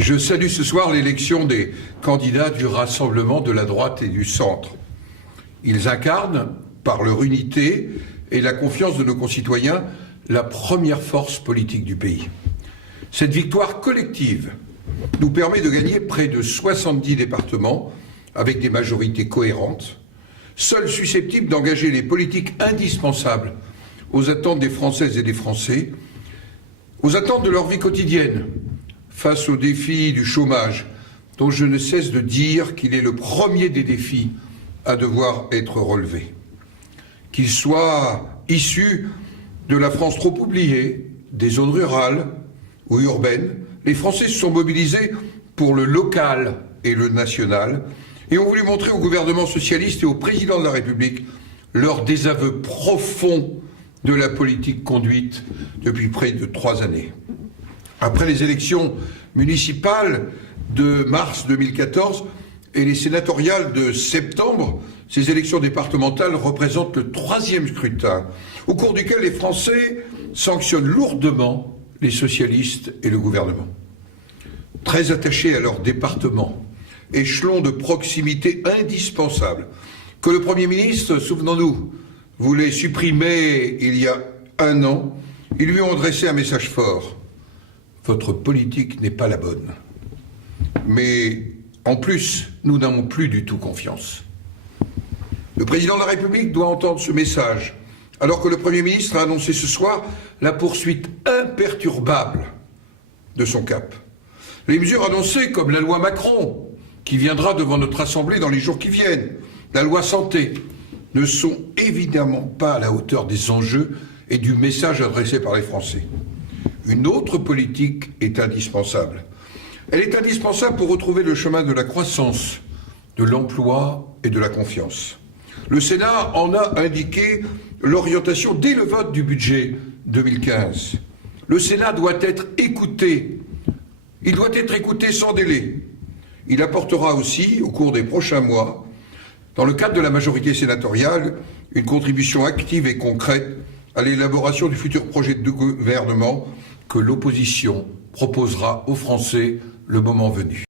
Je salue ce soir l'élection des candidats du Rassemblement de la droite et du centre. Ils incarnent, par leur unité et la confiance de nos concitoyens, la première force politique du pays. Cette victoire collective nous permet de gagner près de 70 départements avec des majorités cohérentes, seules susceptibles d'engager les politiques indispensables aux attentes des Françaises et des Français, aux attentes de leur vie quotidienne, face aux défis du chômage, dont je ne cesse de dire qu'il est le premier des défis à devoir être relevé. Qu'il soit issu de la France trop oubliée, des zones rurales ou urbaines, les Français se sont mobilisés pour le local et le national et ont voulu montrer au gouvernement socialiste et au président de la République leur désaveu profond de la politique conduite depuis près de 3 années. Après les élections municipales de mars 2014 et les sénatoriales de septembre, ces élections départementales représentent le 3e scrutin, au cours duquel les Français sanctionnent lourdement les socialistes et le gouvernement. Très attachés à leur département, échelon de proximité indispensable, que le Premier ministre, souvenons-nous, voulait supprimer il y a 1 an, ils lui ont adressé un message fort. Votre politique n'est pas la bonne. Mais en plus, nous n'avons plus du tout confiance. Le président de la République doit entendre ce message, alors que le Premier ministre a annoncé ce soir la poursuite imperturbable de son cap. Les mesures annoncées, comme la loi Macron, qui viendra devant notre Assemblée dans les jours qui viennent, la loi santé, ne sont évidemment pas à la hauteur des enjeux et du message adressé par les Français. Une autre politique est indispensable. Elle est indispensable pour retrouver le chemin de la croissance, de l'emploi et de la confiance. Le Sénat en a indiqué l'orientation dès le vote du budget 2015. Le Sénat doit être écouté. Il doit être écouté sans délai. Il apportera aussi, au cours des prochains mois, dans le cadre de la majorité sénatoriale, une contribution active et concrète à l'élaboration du futur projet de gouvernement que l'opposition proposera aux Français le moment venu.